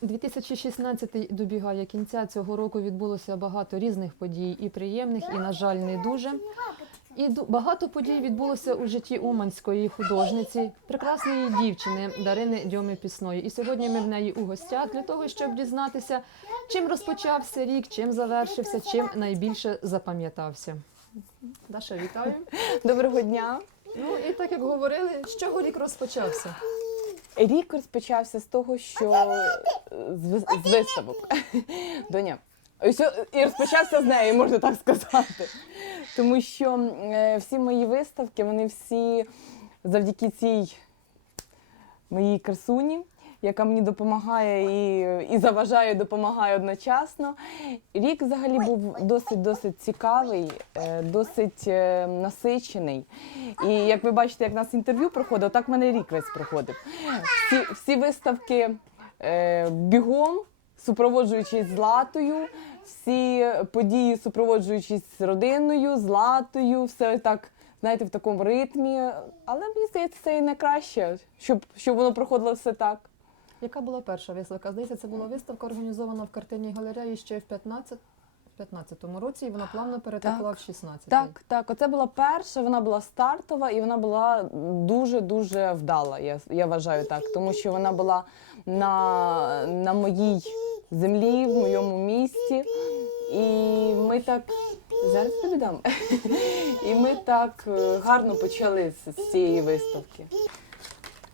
2016 добігає кінця. Цього року відбулося багато різних подій, і приємних, і, на жаль, не дуже. І багато подій відбулося у житті уманської художниці, прекрасної дівчини Дарини Дьоми Пісної. І сьогодні ми в неї у гостях для того, щоб дізнатися, чим розпочався рік, чим завершився, чим найбільше запам'ятався. Даша, вітаю. Доброго дня. Ну і так як говорили, з чого рік розпочався? Рік розпочався з того, що е, з, з виставок. Доня. І розпочався з неї, можна так сказати. Тому що е, всі мої виставки, вони всі завдяки цій моїй красуні, яка мені допомагає і, і заважає, і допомагає одночасно. Рік взагалі був досить досить цікавий, е, досить е, насичений. І як ви бачите, як у нас інтерв'ю проходило, так в мене рік весь проходив. Всі, всі виставки е, бігом, супроводжуючись златою, всі події супроводжуючись з родиною, златою, все так. Знаєте, в такому ритмі, але мені здається, це і найкраще, щоб, щоб воно проходило все так. Яка була перша виставка? Здається, це була виставка, організована в картинній галереї ще в 15 15-му році, і вона плавно перетекла Так. в 16-й. Так, так, оце була перша, вона була стартова і вона була дуже-дуже вдала, я, я вважаю так, тому що вона була на, на моїй землі, в моєму місті. І ми так зараз тобі дам. І ми так е, гарно почали з, з цієї виставки.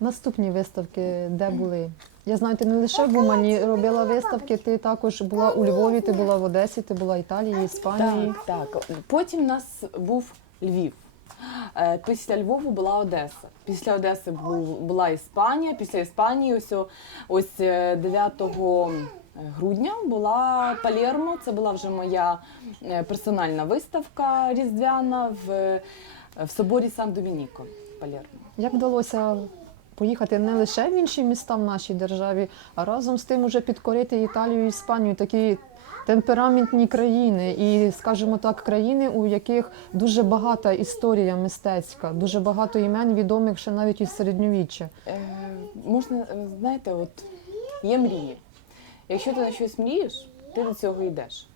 Наступні виставки, де були? Я знаю, ти не лише в Умані робила виставки, ти також була у Львові, ти була в Одесі, ти була в Італії, Іспанії. Так, так. Потім у нас був Львів. Е, Після Львову була Одеса. Після Одеси був, була Іспанія. Після Іспанії ось, о- ось е, 9 грудня була Палермо. Це була вже моя е, персональна виставка різдвяна в, в соборі Сан-Домініко. Палермо. Як вдалося поїхати не лише в інші міста в нашій державі, а разом з тим уже підкорити Італію і Іспанію, такі темпераментні країни, і, скажімо так, країни, у яких дуже багата історія мистецька, дуже багато імен відомих ще навіть із середньовіччя. Е, можна, е, знаєте, от є мрії. Якщо ти на щось мрієш, ти до цього йдеш.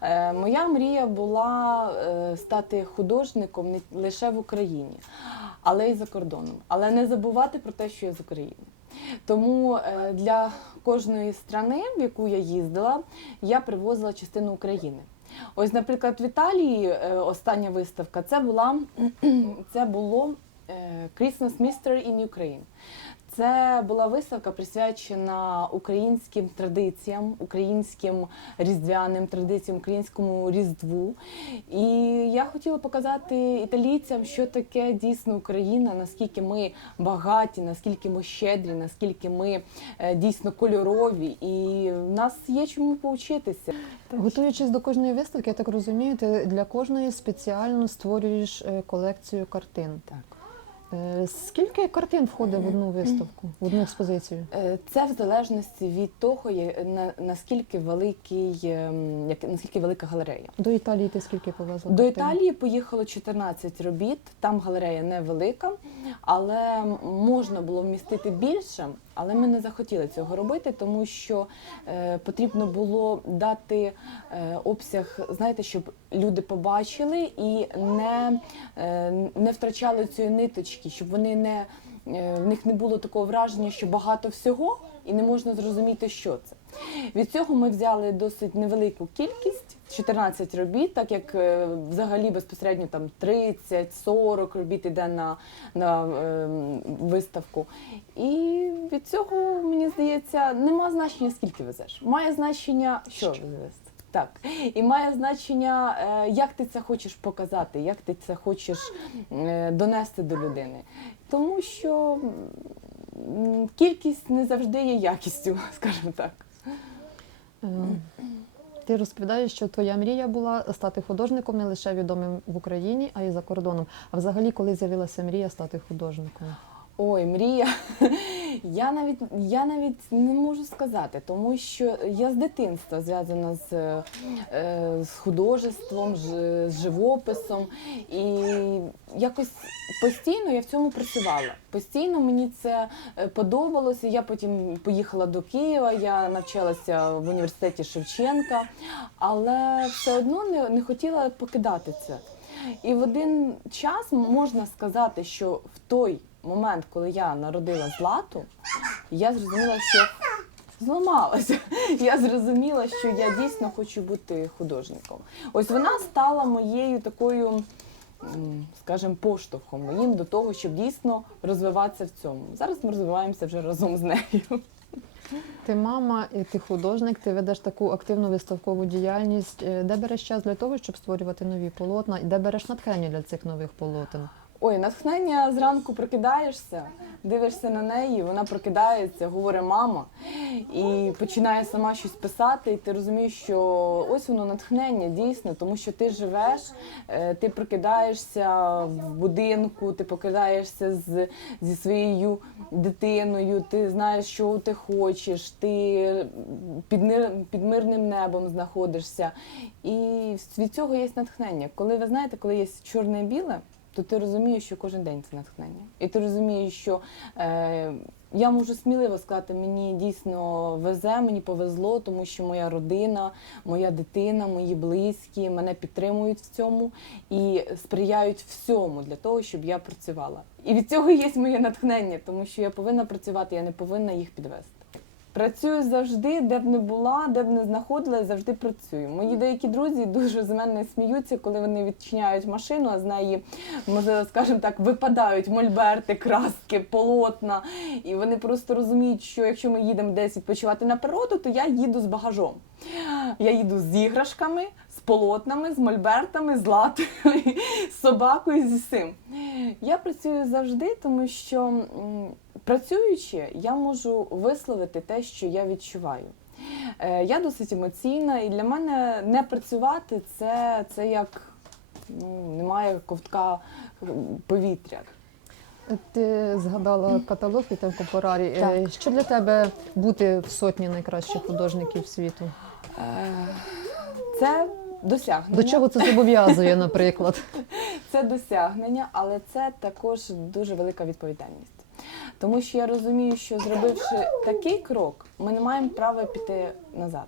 Е, моя мрія була е, стати художником не лише в Україні, але й за кордоном. Але не забувати про те, що я з України. Тому е, для кожної страни, в яку я їздила, я привозила частину України. Ось, наприклад, в Італії остання виставка це була це було Christmas Mystery in Ukraine. Це була виставка присвячена українським традиціям, українським різдвяним традиціям, українському різдву. І я хотіла показати італійцям, що таке дійсно Україна, наскільки ми багаті, наскільки ми щедрі, наскільки ми е, дійсно кольорові, і в нас є чому повчитися. Готуючись до кожної виставки, я так розумію, ти для кожної спеціально створюєш е, колекцію картин. Так. Е, Скільки картин входить в одну виставку, в одну експозицію? Е, Це в залежності від того, на- наскільки великий, ем, як- наскільки велика галерея. До Італії ти скільки повезла? До? Італії поїхало 14 робіт. Там галерея невелика, але можна було вмістити більше. Але ми не захотіли цього робити, тому що е, потрібно було дати е, обсяг, знаєте, щоб люди побачили і не, е, не втрачали цієї ниточки, щоб вони не е, в них не було такого враження, що багато всього, і не можна зрозуміти, що це. Від цього ми взяли досить невелику кількість 14 робіт, так як е, взагалі безпосередньо там 30-40 робіт іде на, на е, виставку. І від цього, мені здається, нема значення, скільки везеш. Має значення, що везти. Так, і має значення, е, як ти це хочеш показати, як ти це хочеш е, донести до людини. Тому що кількість не завжди є якістю, скажімо так. Е, Ти розповідаєш, що твоя мрія була стати художником не лише відомим в Україні, а й за кордоном. А взагалі, коли з'явилася мрія стати художником? Ой, мрія. Я навіть, я навіть не можу сказати, тому що я з дитинства зв'язана з, е, з художеством, з живописом. І якось постійно я в цьому працювала. Постійно мені це е, подобалося. Я потім поїхала до Києва, я навчалася в університеті Шевченка, але все одно не, не хотіла покидати це. І в один час можна сказати, що в той момент, коли я народила Злату, я зрозуміла, що зламалася. Я зрозуміла, що я дійсно хочу бути художником. Ось вона стала моєю такою, скажімо, поштовхом моїм до того, щоб дійсно розвиватися в цьому. Зараз ми розвиваємося вже разом з нею. Ти мама, і ти художник, ти ведеш таку активну виставкову діяльність. Е, Де береш час для того, щоб створювати нові полотна? І де береш натхнення для цих нових полотен? Ой, натхнення зранку прокидаєшся, дивишся на неї, вона прокидається, говорить мама, і починає сама щось писати, і ти розумієш, що ось воно натхнення дійсно, тому що ти живеш, е, ти прокидаєшся в будинку, ти прокидаєшся з, зі своєю дитиною, ти знаєш, що ти хочеш, ти під, під мирним небом знаходишся. І від цього є натхнення. Коли ви знаєте, коли є чорне і біле, то ти розумієш, що кожен день це натхнення. І ти розумієш, що е, я можу сміливо сказати, мені дійсно везе, мені повезло, тому що моя родина, моя дитина, мої близькі мене підтримують в цьому і сприяють всьому для того, щоб я працювала. І від цього є моє натхнення, тому що я повинна працювати, я не повинна їх підвести. Працюю завжди, де б не була, де б не знаходилась, завжди працюю. Мої деякі друзі дуже з мене сміються, коли вони відчиняють машину, а з неї, може, скажімо так, випадають мольберти, краски, полотна. І вони просто розуміють, що якщо ми їдемо десь відпочивати на природу, то я їду з багажом. Я їду з іграшками, полотнами, з мольбертами, з латою, з собакою, зі всім. Я працюю завжди, тому що працюючи, я можу висловити те, що я відчуваю. Е, Я досить емоційна, і для мене не працювати це, це як ну, немає ковтка повітря. Ти згадала каталог і там Копорарі. Е, Так. Що для тебе бути в сотні найкращих художників світу? Е, Це досягнення. До чого це зобов'язує, наприклад? Це досягнення, але це також дуже велика відповідальність. Тому що я розумію, що зробивши такий крок, ми не маємо права піти назад.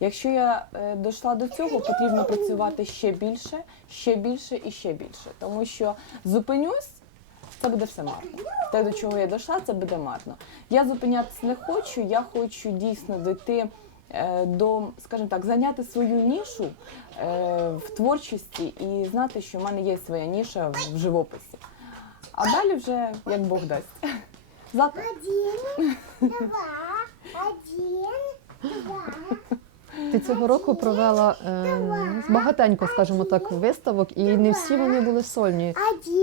Якщо я е, дійшла до цього, потрібно працювати ще більше, ще більше і ще більше. Тому що зупинюсь, це буде все марно. Те, до чого я дійшла, це буде марно. Я зупинятися не хочу, я хочу дійсно дійти до, скажімо так, зайняти свою нішу е, в творчості і знати, що в мене є своя ніша в живописі. А далі вже як Бог дасть. Злата, Один, два, один, два. Ти цього року провела е, багатенько, скажімо так, виставок, і не всі вони були сольні.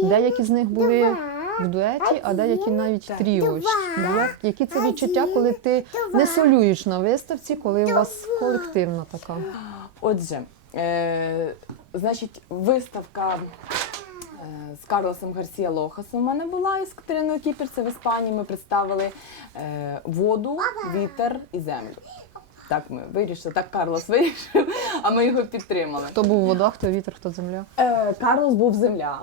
Деякі з них були два, в дуеті, а деякі навіть тріо. Як, які це відчуття, коли ти не солюєш на виставці, коли у вас колективна така? Отже, е, значить, виставка е, з Карлосом Гарсія Лохасом у мене була із Катериною Кіпер. Це в Іспанії. Ми представили е, воду, вітер і землю. Так ми вирішили, так Карлос вирішив, а ми його підтримали. Хто був вода, хто вітер, хто земля? Е, Карлос був земля,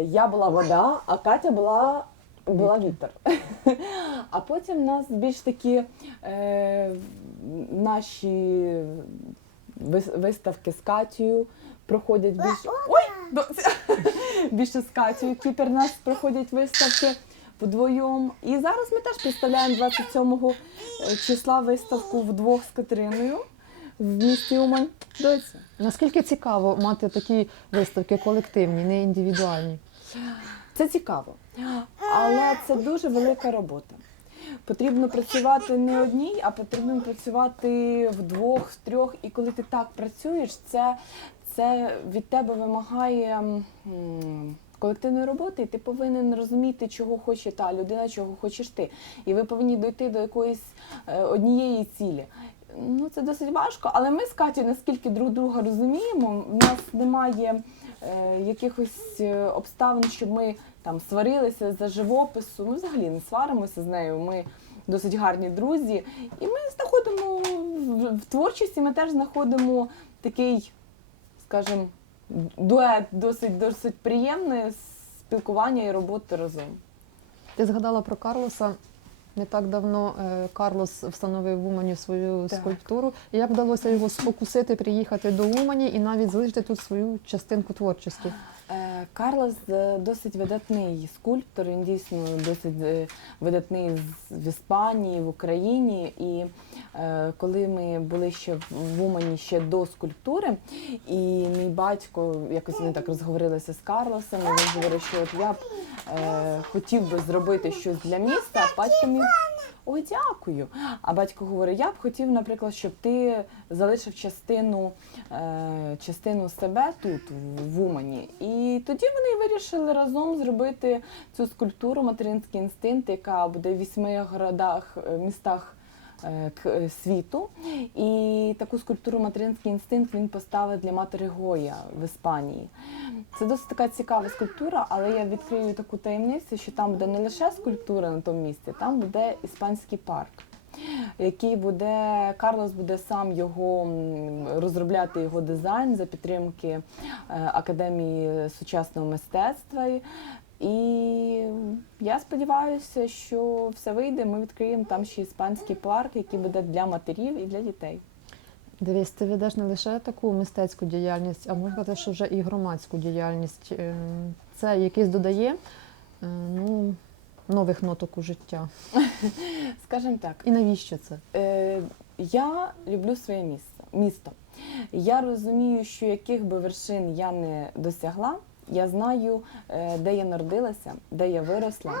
я була вода, а Катя була, була вітер. А потім нас більш такі е, наші виставки з Катєю проходять більш. Ой! Більше з Катєю Кіпер нас проходять виставки вдвоєм. І зараз ми теж представляємо 27 числа виставку вдвох з Катериною в місті Умань. Доця. Наскільки цікаво мати такі виставки колективні, не індивідуальні? Це цікаво, але це дуже велика робота. Потрібно працювати не одній, а потрібно працювати вдвох, трьох. І коли ти так працюєш, це, це від тебе вимагає колективної роботи, і ти повинен розуміти, чого хоче та людина, чого хочеш ти. І ви повинні дойти до якоїсь е, однієї цілі. Ну, це досить важко, але ми з Катю, наскільки друг друга розуміємо, в нас немає е, якихось е, обставин, щоб ми там сварилися за живопису. Ми взагалі не сваримося з нею. Ми досить гарні друзі. І ми знаходимо в, в творчості, ми теж знаходимо такий, скажімо, дует досить досить приємне спілкування і роботи разом. Ти згадала про Карлоса. Не так давно е, Карлос встановив в Умані свою Так. скульптуру. Як вдалося його спокусити, приїхати до Умані і навіть залишити тут свою частинку творчості? Е, Карлос е, досить видатний скульптор, він дійсно досить видатний в Іспанії, в Україні. І коли ми були ще в- Умані ще до скульптури, і мій батько якось вони так розговорилися з Карлосом, він говорив, що от я б е, хотів би зробити щось для міста, батько мій. Ой, дякую. А батько говорить, я б хотів, наприклад, щоб ти залишив частину, е, частину себе тут, в- Умані. І тоді вони вирішили разом зробити цю скульптуру Материнський інстинкт, яка буде в вісьми городах, е, містах е, е, світу. І таку скульптуру Материнський інстинкт він поставив для матері Гоя в Іспанії. Це досить така цікава скульптура, але я відкрию таку таємницю, що там буде не лише скульптура на тому місці, там буде іспанський парк. Який буде Карлос буде сам його розробляти його дизайн за підтримки е, Академії сучасного мистецтва. І я сподіваюся, що все вийде. Ми відкриємо там ще іспанський парк, який буде для матерів і для дітей. Дивись, ти ведеш не лише таку мистецьку діяльність, а можна сказати, що вже і громадську діяльність. Е, Це якийсь додає е, ну, нових ноток у життя. Скажімо так, І навіщо це? Е, я люблю своє місце, місто. Я розумію, що яких би вершин я не досягла, я знаю, е, де я народилася, де я виросла,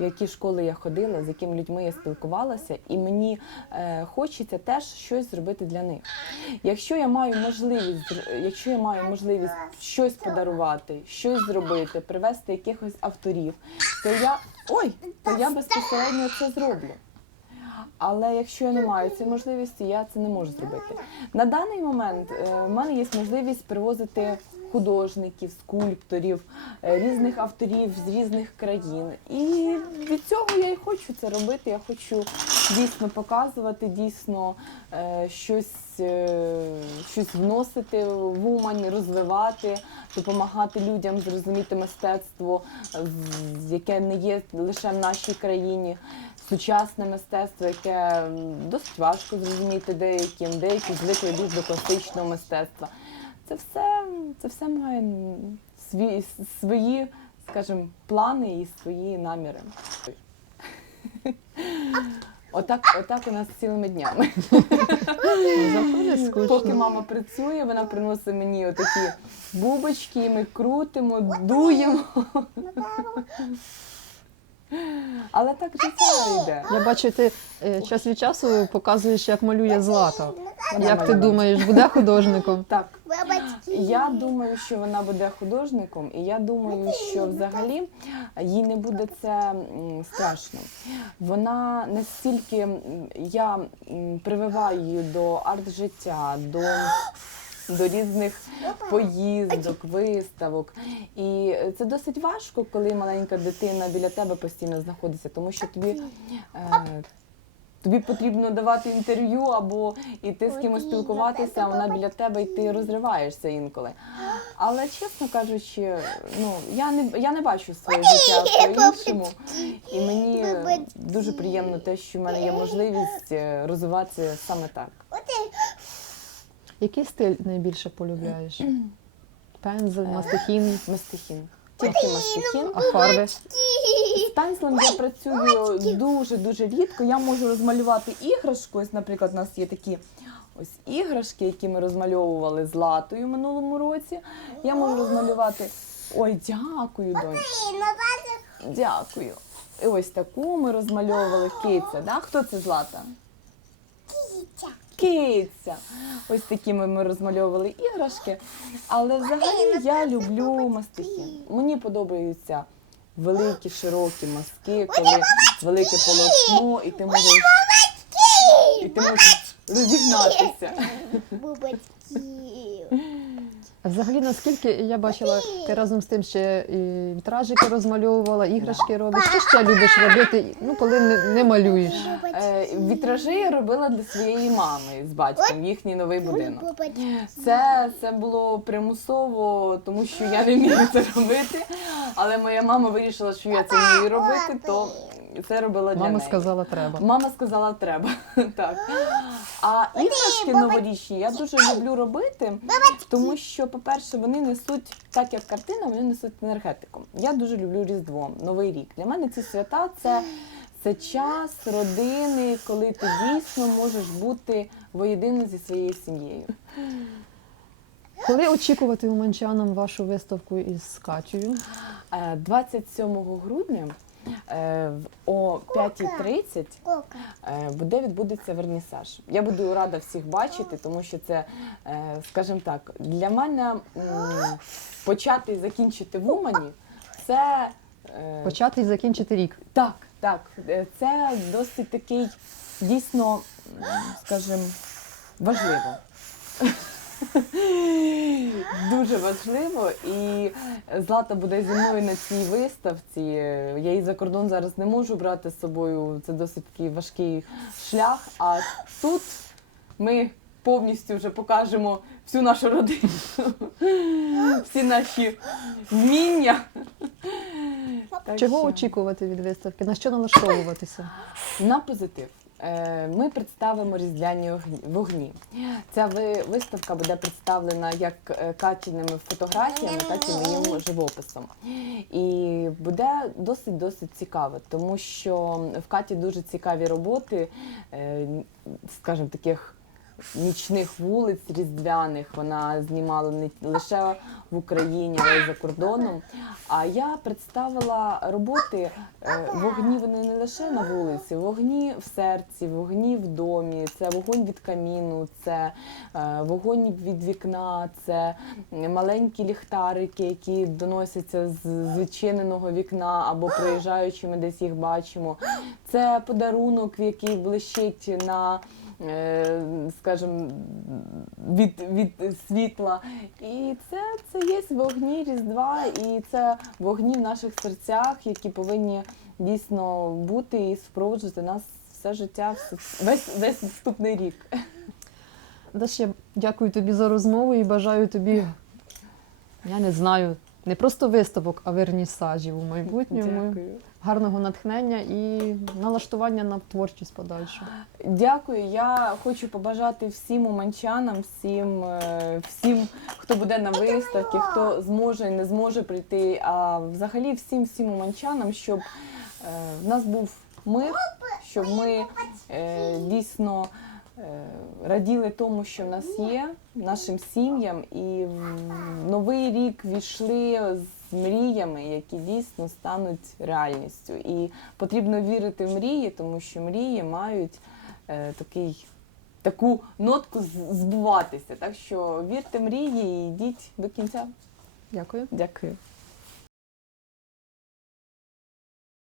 в які школи я ходила, з якими людьми я спілкувалася, і мені е, хочеться теж щось зробити для них. Якщо я маю можливість, якщо я маю можливість щось подарувати, щось зробити, привезти якихось авторів, то я ой, то я безпосередньо це зроблю. Але якщо я не маю цієї можливості, я це не можу зробити. На даний момент е, в мене є можливість привозити художників, скульпторів, е, різних авторів з різних країн. І від цього я і хочу це робити. Я хочу дійсно показувати, дійсно е, щось, е, щось вносити в Умань, розвивати, допомагати людям зрозуміти мистецтво, яке не є лише в нашій країні сучасне мистецтво, яке досить важко зрозуміти деяким, деякі звикли йдуть до класичного мистецтва. Це все, це все має м, свої, скажімо, плани і свої наміри. Отак, отак у нас цілими днями. Поки мама працює, вона приносить мені отакі бубочки, і ми крутимо, дуємо. Але так життя йде. Я бачу, ти е, час від часу показуєш, як малює Злата. Вона Як ти думаєш, буде художником? Так. Я думаю, що вона буде художником, і я думаю, що взагалі їй не буде це страшно. Вона настільки я прививаю її до арт-життя, до, до різних поїздок, виставок. І це досить важко, коли маленька дитина біля тебе постійно знаходиться, тому що тобі. Е, Тобі потрібно давати інтерв'ю або йти з кимось спілкуватися, а вона біля тебе і ти розриваєшся інколи. Але чесно кажучи, ну я не я не бачу своє життя по-іншому. І мені дуже приємно те, що в мене є можливість е, розвиватися саме так. Який стиль найбільше полюбляєш? Пензель, мастихін, Мастихін. Тільки мастихін. а фарби? Пензлем я працюю дуже дуже рідко. Я можу розмалювати іграшку. Ось, наприклад, у нас є такі ось іграшки, які ми розмальовували з латою в минулому році. Я можу розмалювати. Ой, дякую, донь. Дякую. І ось таку ми розмальовували киця. Да? Хто це злата? Киця. Ось такі ми, розмальовували іграшки. Але взагалі я люблю мастихін. Мені подобаються великі, широкі мазки, коли велике полотно, і ти можеш. І ти можеш розігнатися. Бубочки. А взагалі, наскільки я бачила, ти разом з тим ще і вітражики розмальовувала, іграшки робиш. Що ще любиш робити, ну, коли не, не малюєш? Е, Вітражі я робила для своєї мами з батьком, їхній новий будинок. Це, це було примусово, тому що я не вмію це робити. Але моя мама вирішила, що я це вмію робити, то це робила для Мама неї. сказала, треба. Мама сказала, треба. так. А іграшки новорічні я дуже люблю робити, тому що, по-перше, вони несуть, так як картина, вони несуть енергетику. Я дуже люблю Різдво, Новий рік. Для мене ці свята це, це час родини, коли ти дійсно можеш бути воєдино зі своєю сім'єю. Коли очікувати уманчанам вашу виставку із Катєю? Е, 27 грудня е, в- о 5.30 Е, буде відбудеться вернісаж. Я буду рада всіх бачити, тому що це, е, скажімо так, для мене почати і закінчити в Умані це е, Почати і закінчити рік. так, так, е, це досить такий дійсно, скажімо, важливо. Дуже важливо, і Злата буде зі мною на цій виставці. Я її за кордон зараз не можу брати з собою. Це досить такий важкий шлях. А тут ми повністю вже покажемо всю нашу родину, всі наші вміння. Так Чого що- очікувати від виставки? На що налаштовуватися? на позитив. Е, Ми представимо різдвяні огні- вогні. Ця ви- виставка буде представлена як е, Катіними фотографіями, так і моїм живописом. І буде досить досить цікаво, тому що в Каті дуже цікаві роботи, е, скажімо, таких нічних вулиць різдвяних. Вона знімала не лише в Україні, але й за кордоном. А я представила роботи е, вогні. Вони не лише на вулиці, вогні в серці, вогні в домі. Це вогонь від каміну, це е, вогонь від вікна, це маленькі ліхтарики, які доносяться з відчиненого вікна або проїжджаючи, ми десь їх бачимо. Це подарунок, який блищить на. Е, Скажімо, від, від світла. І це, це є вогні Різдва, і це вогні в наших серцях, які повинні дійсно бути і супроводжувати нас все життя, весь, весь наступний рік. Даш, я дякую тобі за розмову і бажаю тобі, я не знаю, не просто виставок, а вернісажів у майбутньому. Дякую. Гарного натхнення і налаштування на творчість подальшу. Дякую. Я хочу побажати всім уманчанам, всім, е, всім, хто буде на виставці, хто зможе і не зможе прийти. А взагалі всім всім уманчанам, щоб е, в нас був мир, щоб ми е, дійсно раділи тому, що в нас є, нашим сім'ям, і в новий рік війшли з мріями, які дійсно стануть реальністю. І потрібно вірити в мрії, тому що мрії мають е, такий. Таку нотку збуватися. Так що вірте мрії і йдіть до кінця. Дякую. Дякую.